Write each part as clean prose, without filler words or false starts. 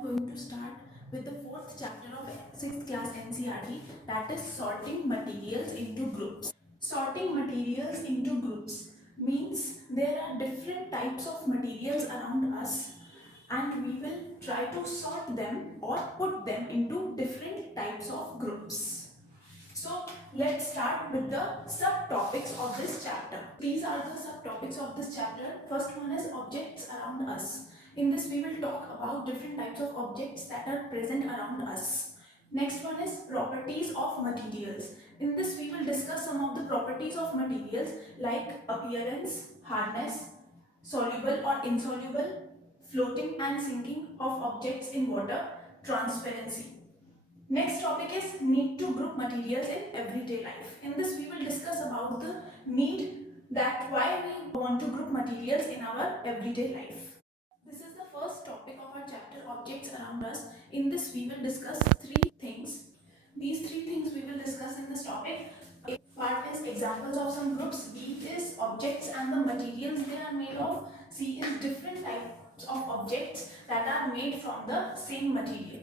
Going to start with the fourth chapter of 6th class NCERT, that is sorting materials into groups. Sorting materials into groups means there are different types of materials around us and we will try to sort them or put them into different types of groups. So let's start with the subtopics of this chapter. These are the subtopics of this chapter. First one is objects around us. In this we will talk about different types of objects that are present around us. Next one is properties of materials. In this we will discuss some of the properties of materials like appearance, hardness, soluble or insoluble, floating and sinking of objects in water, transparency. Next topic is need to group materials in everyday life. In this we will discuss about the need, that why we want to group materials in our everyday life. This is the first topic of our chapter, objects around us. In this we will discuss three things. These three things we will discuss in this topic. A part is examples of some groups, B is objects and the materials they are made of, C is different types of objects that are made from the same material.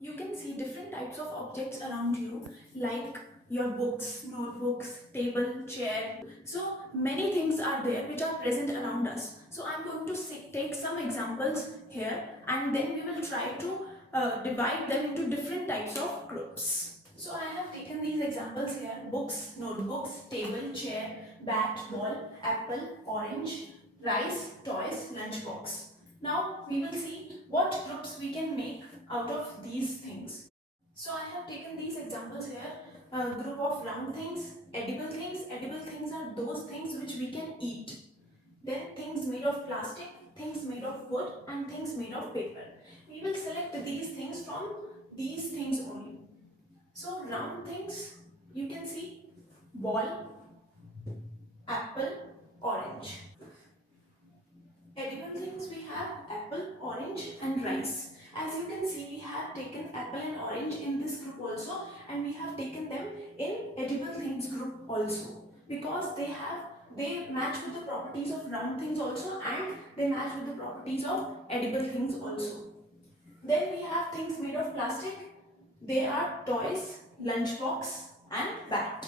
You can see different types of objects around you, like your books, notebooks, table, chair. So many things are there which are present around us. So I'm going to take some examples here and then we will try to divide them into different types of groups. So I have taken these examples here: books, notebooks, table, chair, bat, ball, apple, orange, rice, toys, lunchbox. Now we will see what groups we can make out of these things. So I have taken these examples here. A group of round things, edible things. Edible things are those things which we can eat. Then things made of plastic, things made of wood and things made of paper. We will select these things from these things only. So round things, you can see ball, apple, orange. Edible things we have apple, orange and rice. As you can see, we have taken apple and orange in this group also and we have taken them in edible things group also, because they match with the properties of round things also and they match with the properties of edible things also. Then we have things made of plastic. They are toys, lunchbox and bat.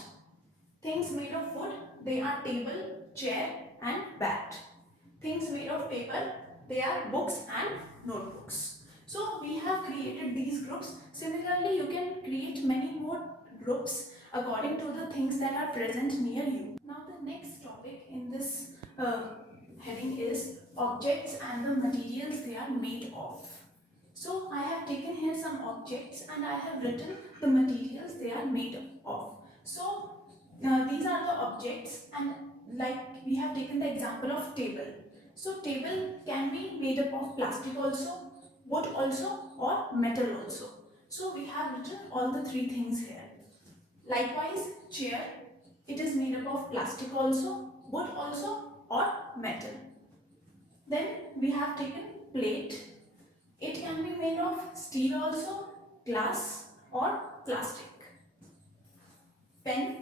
Things made of wood, they are table, chair and bat. Things made of paper, they are books and notebooks. So we have created these groups. Similarly, you can create many more groups according to the things that are present near you. Now the next topic in this heading is objects and the materials they are made of. So I have taken here some objects and I have written the materials they are made of. So these are the objects, and like we have taken the example of table. So table can be made up of plastic also, wood also or metal also. So we have written all the three things here. Likewise chair, it is made up of plastic also, wood also or metal. Then we have taken plate. It can be made of steel also, glass or plastic. Pen,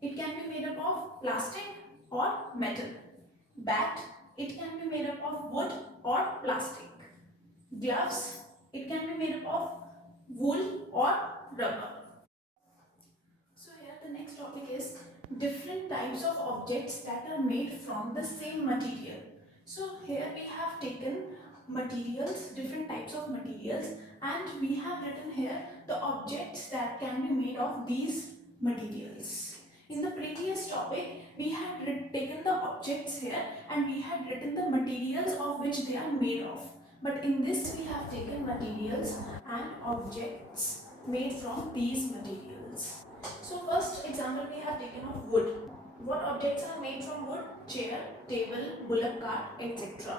it can be made up of plastic or metal. Bat, it can be made up of wood or plastic. Gloves, it can be made up of wool or rubber. So here the next topic is different types of objects that are made from the same material. So here we have taken materials, different types of materials, and we have written here the objects that can be made of these materials. In the previous topic, we had taken the objects here and we had written the materials of which they are made of. But in this we have taken materials and objects made from these materials. So first example we have taken of wood. What objects are made from wood? Chair, table, bullock cart, etc.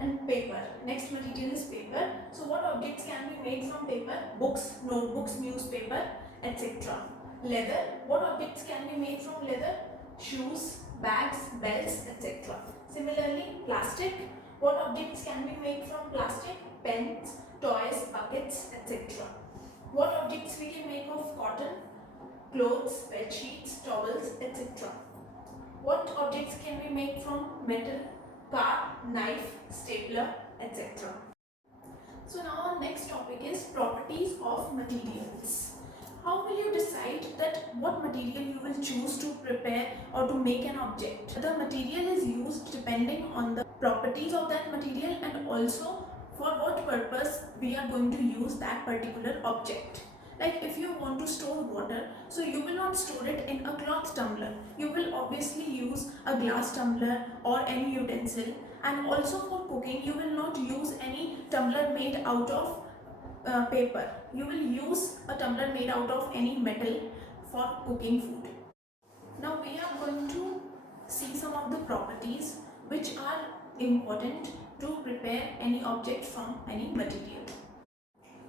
And paper. Next material is paper. So what objects can be made from paper? Books, notebooks, newspaper, etc. Leather. What objects can be made from leather? Shoes, bags, belts, etc. Similarly, plastic. What objects can be made from plastic? Pens, toys, buckets, etc. What objects we can make of cotton? Clothes, bed sheets, towels, etc. What objects can we make from metal? Car, knife, stapler, etc. that what material you will choose to prepare or to make an object. The material is used depending on the properties of that material and also for what purpose we are going to use that particular object. Like if you want to store water, so you will not store it in a cloth tumbler. You will obviously use a glass tumbler or any utensil. And also for cooking, you will not use any tumbler made out of paper. You will use a tumbler made out of any metal for cooking food. Now we are going to see some of the properties which are important to prepare any object from any material.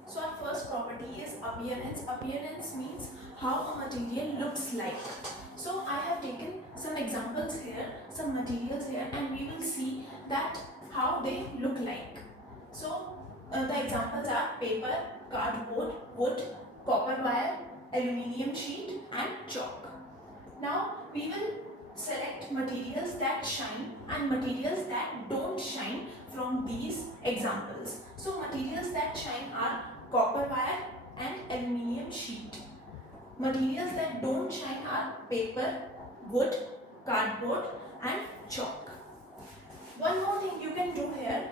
So our first property is appearance. Appearance means how a material looks like. So I have taken some examples here, some materials here, and we will see that how they look like. So the examples are paper, cardboard, wood, copper wire, aluminium sheet and chalk. Now we will select materials that shine and materials that don't shine from these examples. So materials that shine are copper wire and aluminium sheet. Materials that don't shine are paper, wood, cardboard and chalk. One more thing you can do here,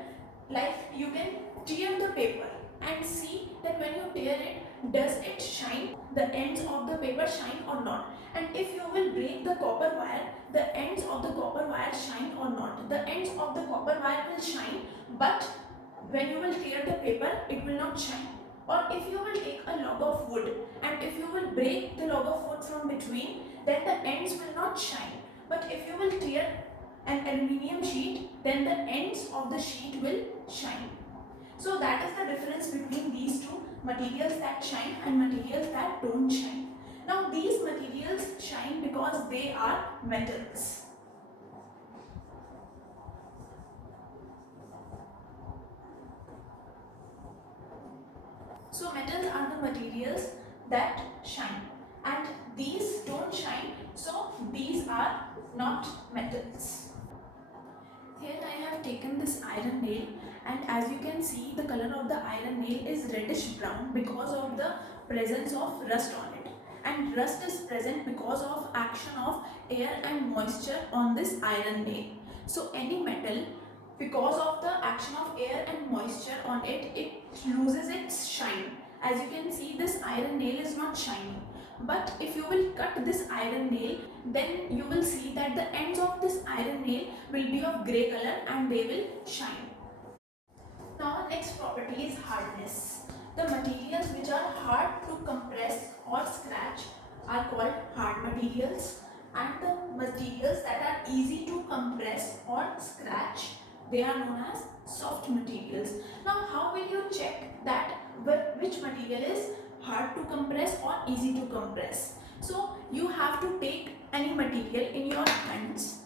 like you can tear the paper and see that when you tear it, does it shine, the ends of the paper shine or not. And if you will break the copper wire, the ends of the copper wire shine or not. The ends of the copper wire will shine, but when you will tear the paper, it will not shine. Or if you will take a log of wood and if you will break the log of wood from between, then the ends will not shine. But if you will tear an aluminium sheet, then the ends of the sheet will shine. So that is the difference between these two, materials that shine and materials that don't shine. Now these materials shine because they are metals. So metals are the materials that shine and these don't shine, so these are not metals. Here I have taken this iron nail and as you can see the color of the iron nail is reddish brown because of the presence of rust on it, and rust is present because of action of air and moisture on this iron nail. So any metal, because of the action of air and moisture on it, it loses its shine. As you can see, this iron nail is not shiny. But if you will cut this iron nail, then you will see that the ends of this iron nail will be of grey color and they will shine. Now next property is hardness. The materials which are hard to compress or scratch are called hard materials, and the materials that are easy to compress or scratch, they are known as soft materials. Now how will you check that which material is hard to compress or easy to compress? So you have to take any material in your hands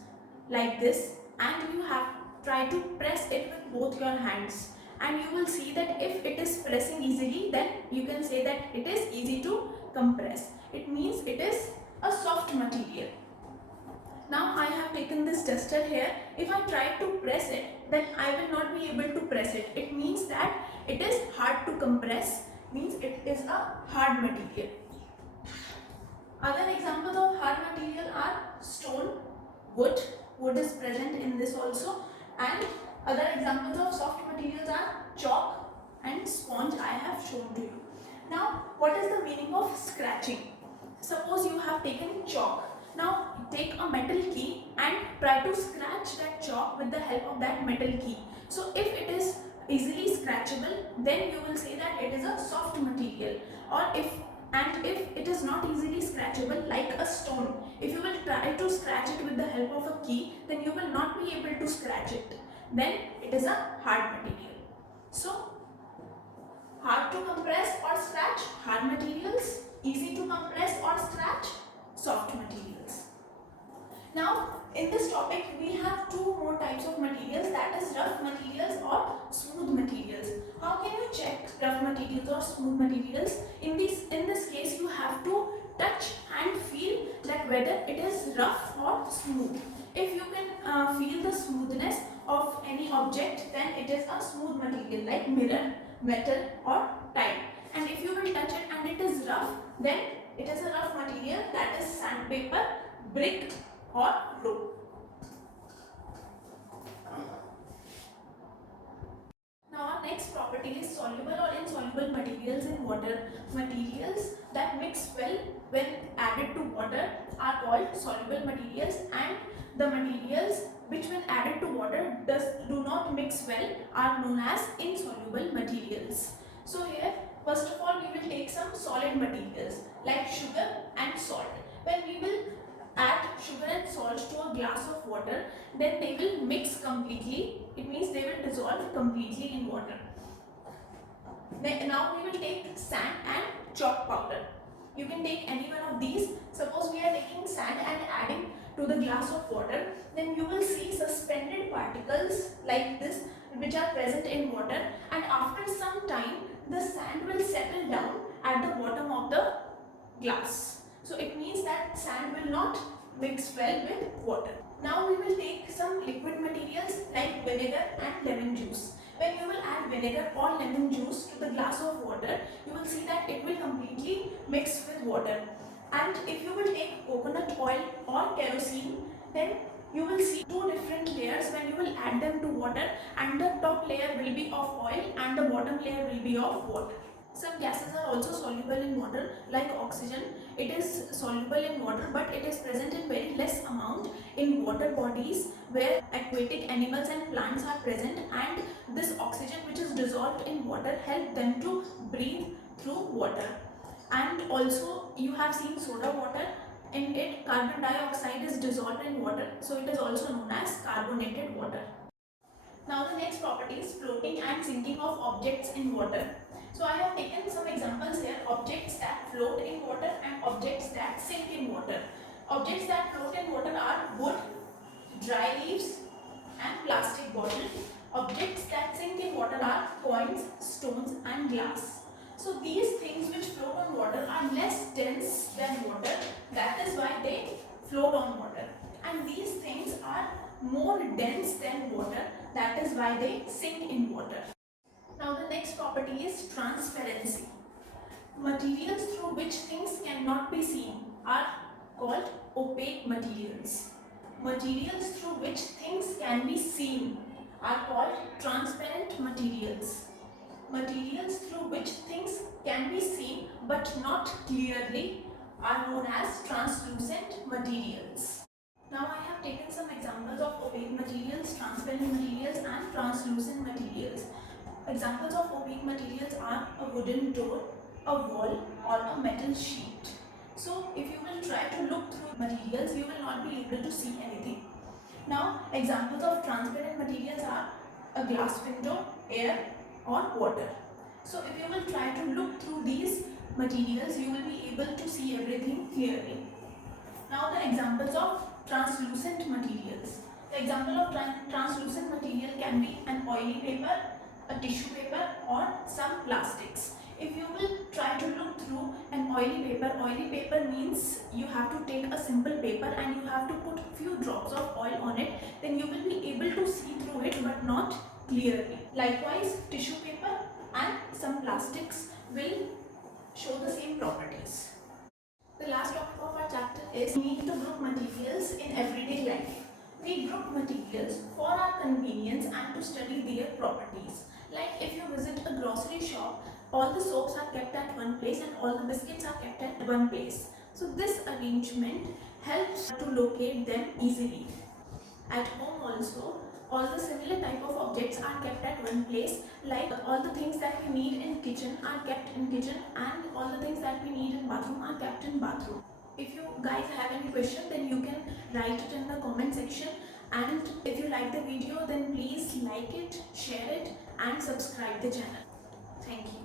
like this and you have try to press it with both your hands, and you will see that if it is pressing easily, then you can say that it is easy to compress. It means it is a soft material. Now I have taken this duster here. If I try to press it, then I will not be able to press it. It means that it is hard to compress, means it is a hard material. Other examples of hard material are stone, wood. Wood is present in this also, and other examples of soft materials are chalk and sponge I have shown to you. Now what is the meaning of scratching? Suppose you have taken chalk. Now take a metal key and try to scratch that chalk with the help of that metal key. So if it is easily scratchable, then you will say that it is a soft material. Or if it is not easily scratchable like a stone, if you will try to scratch it with the help of a key, then you will not be able to scratch it. Then it is a hard material. So hard to compress or scratch, hard materials. Easy to compress or scratch, soft materials. Now in this topic we have two more types of materials, that is rough materials or smooth materials. How can you check rough materials or smooth materials? In this case you have to touch and feel that whether it is rough or smooth. If you can feel the smoothness of any object, then it is a smooth material like mirror, metal or tile. And if you will touch it and it is rough, then it is a rough material, that is sandpaper, brick or rope. Now our next property is soluble or insoluble materials in water. Materials that mix well when added to water are called soluble materials, and the materials which when added to water do not mix well are known as insoluble materials. So here first of all we will take some solid materials like sugar and salt. When we will add sugar and salt to a glass of water, then they will mix completely. It means they will dissolve completely in water. Now we will take sand and chalk powder. You can take any one of these. Suppose we are taking sand and adding to the glass of water, then you will see suspended particles like this which are present in water, and after some time the sand will settle down at the bottom of the glass. So it means that sand will not mix well with water. Now we will take some liquid materials like vinegar and lemon juice. When you will add vinegar or lemon juice to the glass of water, you will see that it will completely mix with water. And if you will take coconut oil or kerosene, then you will see two different layers when you will add them to water, and the top layer will be of oil and the bottom layer will be of water. Some gases are also soluble in water, like oxygen. It is soluble in water, but it is present in very less amount in water bodies where aquatic animals and plants are present, and this oxygen which is dissolved in water help them to breathe through water. And also you have seen soda water. In it carbon dioxide is dissolved in water, so it is also known as carbonated water. Now the next property is floating and sinking of objects in water. So I have taken some examples here: objects that float in water and objects that sink in water. Objects that float in water are wood, dry leaves and plastic bottle. Objects that sink in water are coins, stones and glass. So these things which float on water are less dense than water, that is why they float on water. And these things are more dense than water, that is why they sink in water. Now the next property is transparency. Materials through which things cannot be seen are called opaque materials. Materials through which things can be seen are called transparent materials. Materials through which things can be seen but not clearly are known as translucent materials. Now I have taken some examples of opaque materials, transparent materials and translucent materials. Examples of opaque materials are a wooden door, a wall or a metal sheet. So if you will try to look through materials, you will not be able to see anything. Now examples of transparent materials are a glass window, air or water. So if you will try to look through these materials, you will be able to see everything clearly. Now the examples of translucent materials. The example of translucent material can be an oily paper, a tissue paper or some plastics. If you will try to look through an oily paper means you have to take a simple paper and you have to put few drops of oil on it, then you will be able to see through it but not clearly. Likewise, tissue paper and some plastics will show the same properties. The last topic of our chapter is we need to group materials in everyday life. We group materials for our convenience and to study their properties. Like if you visit a grocery shop, all the soaps are kept at one place and all the biscuits are kept at one place. So this arrangement helps to locate them easily. At home also, all the similar type of objects are kept at one place, like all the things that we need in kitchen are kept in kitchen and all the things that we need in bathroom are kept in bathroom. If you guys have any question, then you can write it in the comment section, and if you like the video then please like it, share it and subscribe the channel. Thank you.